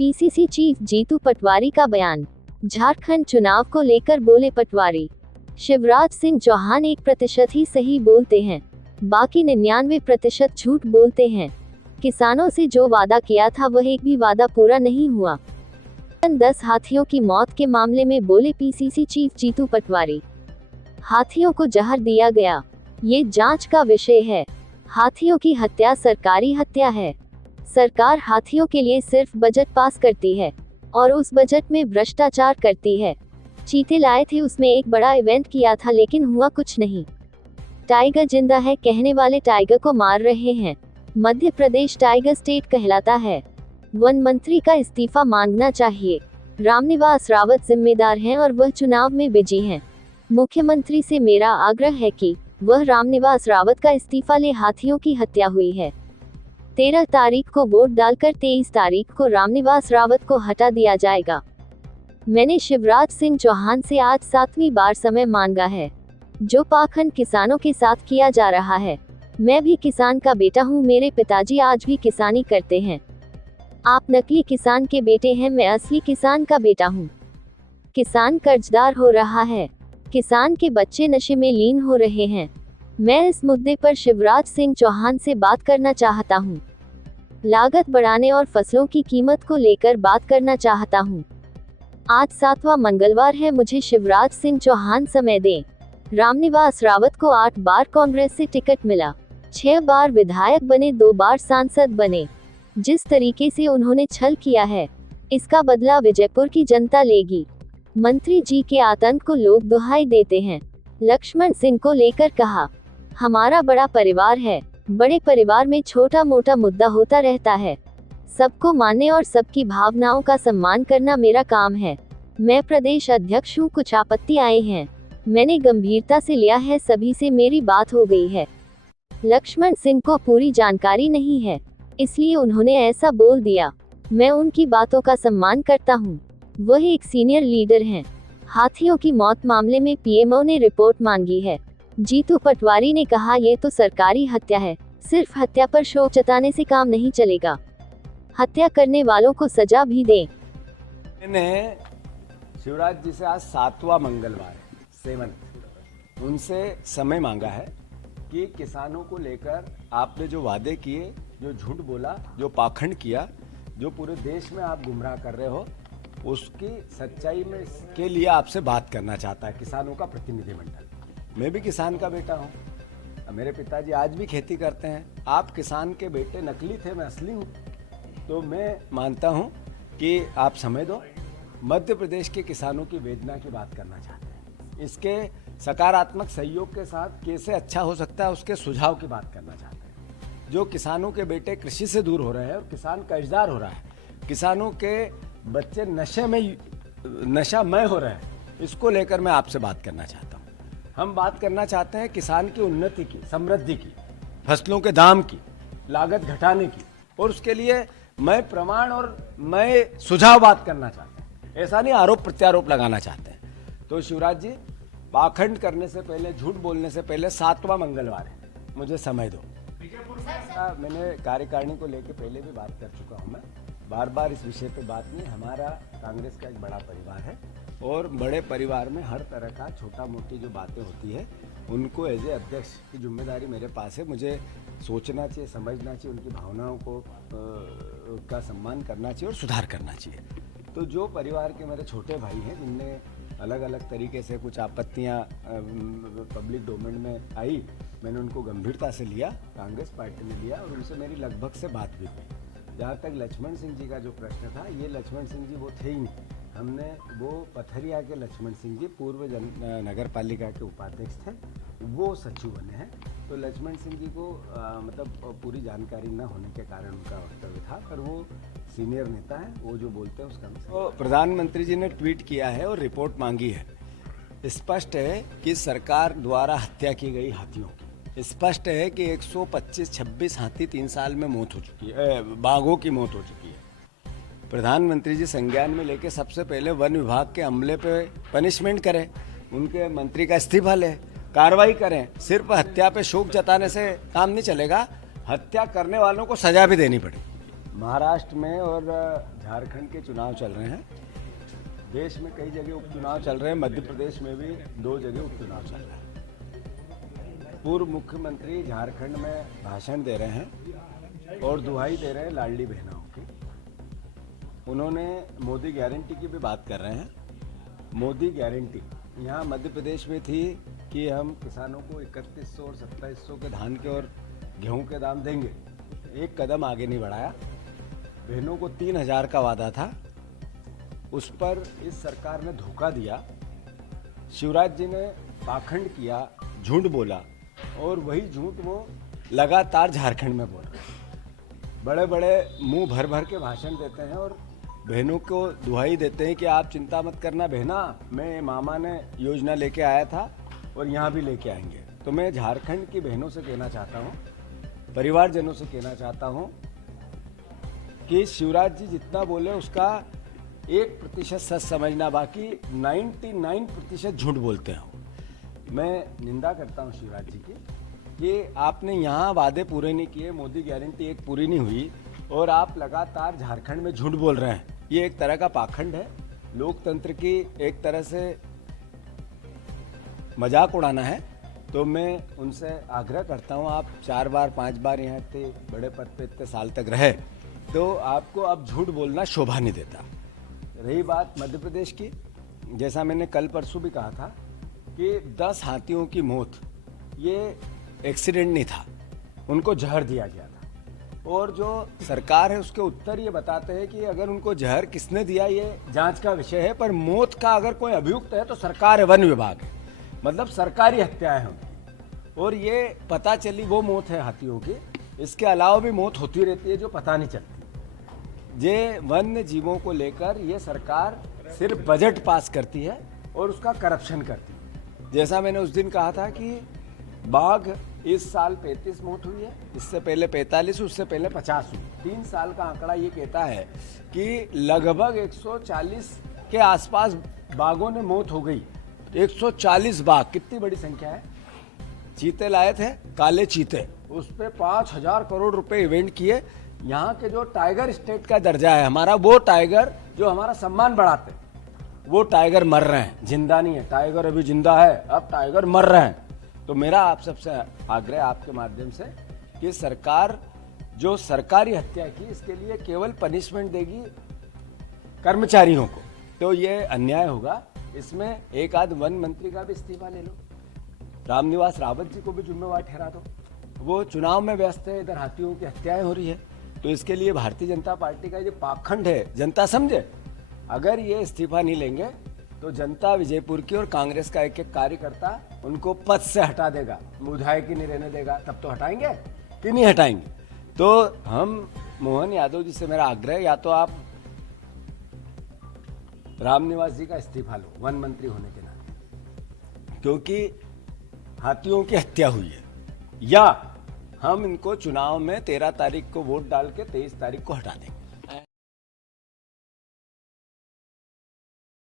PCC chief Jitu Patwari का बयान। झारखंड चुनाव को लेकर बोले पटवारी, शिवराज सिंह चौहान 1% ही सही बोलते हैं, बाकी 99% झूठ बोलते हैं। किसानों से जो वादा किया था वह एक भी वादा पूरा नहीं हुआ। 10 हाथियों की मौत के मामले में बोले पीसीसी चीफ जीतू पटवारी, हाथियों को जहर दिया गया, ये जांच का विषय है। हाथियों की हत्या सरकारी हत्या है। सरकार हाथियों के लिए सिर्फ बजट पास करती है और उस बजट में भ्रष्टाचार करती है। चीते लाए थे, उसमें एक बड़ा इवेंट किया था लेकिन हुआ कुछ नहीं। टाइगर जिंदा है कहने वाले टाइगर को मार रहे हैं। मध्य प्रदेश टाइगर स्टेट कहलाता है। वन मंत्री का इस्तीफा मांगना चाहिए। रामनिवास रावत जिम्मेदार हैं और वह चुनाव में बिजी हैं। मुख्यमंत्री से मेरा आग्रह है कि वह रामनिवास रावत का इस्तीफा ले। हाथियों की हत्या हुई है। 13 तारीख को वोट डालकर 23 तारीख को रामनिवास रावत को हटा दिया जाएगा। मैंने शिवराज सिंह चौहान से आज 7वीं बार समय मांगा है। जो पाखंड किसानों के साथ किया जा रहा है। मैं भी किसान का बेटा हूँ, मेरे पिताजी आज भी किसानी करते हैं। आप नकली किसान के बेटे हैं, मैं असली किसान का बेटा हूँ। किसान कर्जदार हो रहा है। किसान के बच्चे नशे में लीन हो रहे हैं। मैं इस मुद्दे पर शिवराज सिंह चौहान से बात करना चाहता हूँ। लागत बढ़ाने और फसलों की कीमत को लेकर बात करना चाहता हूँ। आज 7वां मंगलवार है, मुझे शिवराज सिंह चौहान समय दें। रामनिवास रावत को 8 बार कांग्रेस से टिकट मिला, 6 बार विधायक बने, 2 बार सांसद बने। जिस तरीके से उन्होंने छल किया है, इसका बदला विजयपुर की जनता लेगी। मंत्री जी के आतंक को लोग दुहाई देते हैं। लक्ष्मण सिंह को लेकर कहा, हमारा बड़ा परिवार है, बड़े परिवार में छोटा मोटा मुद्दा होता रहता है। सबको मानने और सबकी भावनाओं का सम्मान करना मेरा काम है। मैं प्रदेश अध्यक्ष हूँ, कुछ आपत्ति आए हैं, मैंने गंभीरता से लिया है, सभी से मेरी बात हो गई है। लक्ष्मण सिंह को पूरी जानकारी नहीं है, इसलिए उन्होंने ऐसा बोल दिया। मैं उनकी बातों का सम्मान करता हूँ, वह एक सीनियर लीडर हैं। हाथियों की मौत मामले में पीएमओ ने रिपोर्ट मांगी है। जीतू पटवारी ने कहा, ये तो सरकारी हत्या है, सिर्फ हत्या पर शोक जताने से काम नहीं चलेगा, हत्या करने वालों को सजा भी दें। मैंने शिवराज जी से आज 7वां मंगलवार 7th उनसे समय मांगा है कि किसानों को लेकर आपने जो वादे किए, जो झूठ बोला, जो पाखंड किया, जो पूरे देश में आप गुमराह कर रहे हो, उसकी सच्चाई में के लिए आपसे बात करना चाहता है किसानों का प्रतिनिधिमंडल। मैं भी किसान का बेटा हूँ, मेरे पिताजी आज भी खेती करते हैं। आप किसान के बेटे नकली थे, मैं असली हूँ। तो मैं मानता हूँ कि आप समय दो। मध्य प्रदेश के किसानों की वेदना की बात करना चाहते हैं, इसके सकारात्मक सहयोग के साथ कैसे अच्छा हो सकता है उसके सुझाव की बात करना चाहते हैं। जो किसानों के बेटे कृषि से दूर हो रहे हैं और किसान कर्जदार हो रहा है, किसानों के बच्चे नशामय हो रहे हैं, इसको लेकर मैं आपसे बात करना चाहता हूँ। हम बात करना चाहते हैं किसान की उन्नति की, समृद्धि की, फसलों के दाम की, लागत घटाने की, और उसके लिए मैं प्रमाण और मैं सुझाव बात करना चाहते हैं। ऐसा नहीं आरोप प्रत्यारोप लगाना चाहते हैं। तो शिवराज जी, पाखंड करने से पहले, झूठ बोलने से पहले 7वां मंगलवार है, मुझे समय दो। मैंने कार्यकारिणी को लेकर पहले भी बात कर चुका हूँ। मैं बार बार इस विषय पे बात नहीं। हमारा कांग्रेस का एक बड़ा परिवार है और बड़े परिवार में हर तरह का छोटा मोटी जो बातें होती है उनको एज ए अध्यक्ष की जिम्मेदारी मेरे पास है। मुझे सोचना चाहिए, समझना चाहिए, उनकी भावनाओं को का सम्मान करना चाहिए और सुधार करना चाहिए। तो जो परिवार के मेरे छोटे भाई हैं जिनने अलग अलग तरीके से कुछ आपत्तियां पब्लिक डोमेन में आई, मैंने उनको गंभीरता से लिया, कांग्रेस पार्टी ने लिया और उनसे मेरी लगभग से बात भी हुई। जहाँ तक लक्ष्मण सिंह जी का जो प्रश्न था, ये लक्ष्मण सिंह जी वो थे ही नहीं। हमने वो पथरिया के लक्ष्मण सिंह जी पूर्व नगर पालिका के उपाध्यक्ष थे, वो सचिव बने हैं। तो लक्ष्मण सिंह जी को मतलब पूरी जानकारी न होने के कारण उनका वक्तव्य था, पर वो सीनियर नेता है, वो जो बोलते हैं उसका तो प्रधानमंत्री जी ने ट्वीट किया है और रिपोर्ट मांगी है। स्पष्ट है कि सरकार द्वारा हत्या की गई हाथियों की, स्पष्ट है कि 125-26 हाथी 3 साल में मौत हो चुकी है, बाघों की मौत हो चुकी है। प्रधानमंत्री जी संज्ञान में लेके सबसे पहले वन विभाग के अमले पे पनिशमेंट करें, उनके मंत्री का इस्तीफा लें, कार्रवाई करें। सिर्फ हत्या पे शोक जताने से काम नहीं चलेगा, हत्या करने वालों को सजा भी देनी पड़ेगी। महाराष्ट्र में और झारखंड के चुनाव चल रहे हैं। देश में कई जगह उपचुनाव चल रहे हैं, मध्य प्रदेश में भी 2 जगह उपचुनाव चल रहे हैं। पूर्व मुख्यमंत्री झारखंड में भाषण दे रहे हैं और दुहाई दे रहे हैं लाडली बहनाओं की। उन्होंने मोदी गारंटी की भी बात कर रहे हैं। मोदी गारंटी यहाँ मध्य प्रदेश में थी कि हम किसानों को 3100 और 2700 के धान के और गेहूं के दाम देंगे। एक कदम आगे नहीं बढ़ाया। बहनों को 3000 का वादा था, उस पर इस सरकार ने धोखा दिया। शिवराज जी ने पाखंड किया, झूठ बोला और वही झूठ वो लगातार झारखंड में बोल रहे हैं। बड़े बड़े मुंह भर भर के भाषण देते हैं और बहनों को दुहाई देते हैं कि आप चिंता मत करना बहना, मैं मामा ने योजना लेके आया था और यहाँ भी लेके आएंगे। तो मैं झारखंड की बहनों से कहना चाहता हूँ, परिवारजनों से कहना चाहता हूँ कि शिवराज जी जितना बोले उसका 1% सच समझना, बाकी 99% झूठ बोलते हैं। मैं निंदा करता हूँ शिवराज जी की कि आपने यहाँ वादे पूरे नहीं किए, मोदी गारंटी एक पूरी नहीं हुई और आप लगातार झारखंड में झूठ बोल रहे हैं। ये एक तरह का पाखंड है, लोकतंत्र की एक तरह से मजाक उड़ाना है। तो मैं उनसे आग्रह करता हूँ, आप 4 बार 5 बार यहाँ इतने बड़े पद पे इतने साल तक रहे तो आपको अब झूठ बोलना शोभा नहीं देता। रही बात मध्य प्रदेश की, जैसा मैंने कल परसों भी कहा था कि 10 हाथियों की मौत ये एक्सीडेंट नहीं था, उनको जहर दिया गया था। और जो सरकार है उसके उत्तर ये बताते हैं कि अगर उनको जहर किसने दिया ये जांच का विषय है, पर मौत का अगर कोई अभियुक्त है तो सरकार है, वन विभाग है, मतलब सरकारी हत्याएं होंगी। और ये पता चली वो मौत है हाथियों की, इसके अलावा भी मौत होती रहती है जो पता नहीं चलती। ये वन्य जीवों को लेकर ये सरकार सिर्फ बजट पास करती है और उसका करप्शन करती है। जैसा मैंने उस दिन कहा था कि बाघ इस साल 35 मौत हुई है, इससे पहले 45, उससे पहले 50 हुई। 3 साल का आंकड़ा ये कहता है कि लगभग 140 के आसपास बाघों ने मौत हो गई। 140 बाघ कितनी बड़ी संख्या है। चीते लाए थे, काले चीते, उस पे 5000 करोड़ रुपए इवेंट किए। यहाँ के जो टाइगर स्टेट का दर्जा है हमारा, वो टाइगर जो हमारा सम्मान बढ़ाते, वो टाइगर मर रहे हैं, जिंदा नहीं है। टाइगर अभी जिंदा है, अब टाइगर मर रहे हैं। तो मेरा आप सबसे आग्रह आपके माध्यम से कि सरकार जो सरकारी हत्या की इसके लिए केवल पनिशमेंट देगी कर्मचारियों को, तो ये अन्याय होगा। इसमें एक आध वन मंत्री का भी इस्तीफा ले लो, रामनिवास रावत जी को भी जिम्मेवार ठहरा दो। वो चुनाव में व्यस्त है, इधर हाथियों की हत्याएं हो रही है। तो इसके लिए भारतीय जनता पार्टी का ये पाखंड है, जनता समझे। अगर ये इस्तीफा नहीं लेंगे तो जनता विजयपुर की और कांग्रेस का एक एक कार्यकर्ता उनको पद से हटा देगा, विधायक ही नहीं रहने देगा। तब तो हटाएंगे कि नहीं हटाएंगे। तो हम मोहन यादव जी से मेरा आग्रह, या तो आप रामनिवास जी का इस्तीफा लो वन मंत्री होने के नाते, क्योंकि हाथियों की हत्या हुई है, या हम इनको चुनाव में 13 तारीख को वोट डाल के 23 तारीख को हटा देंगे।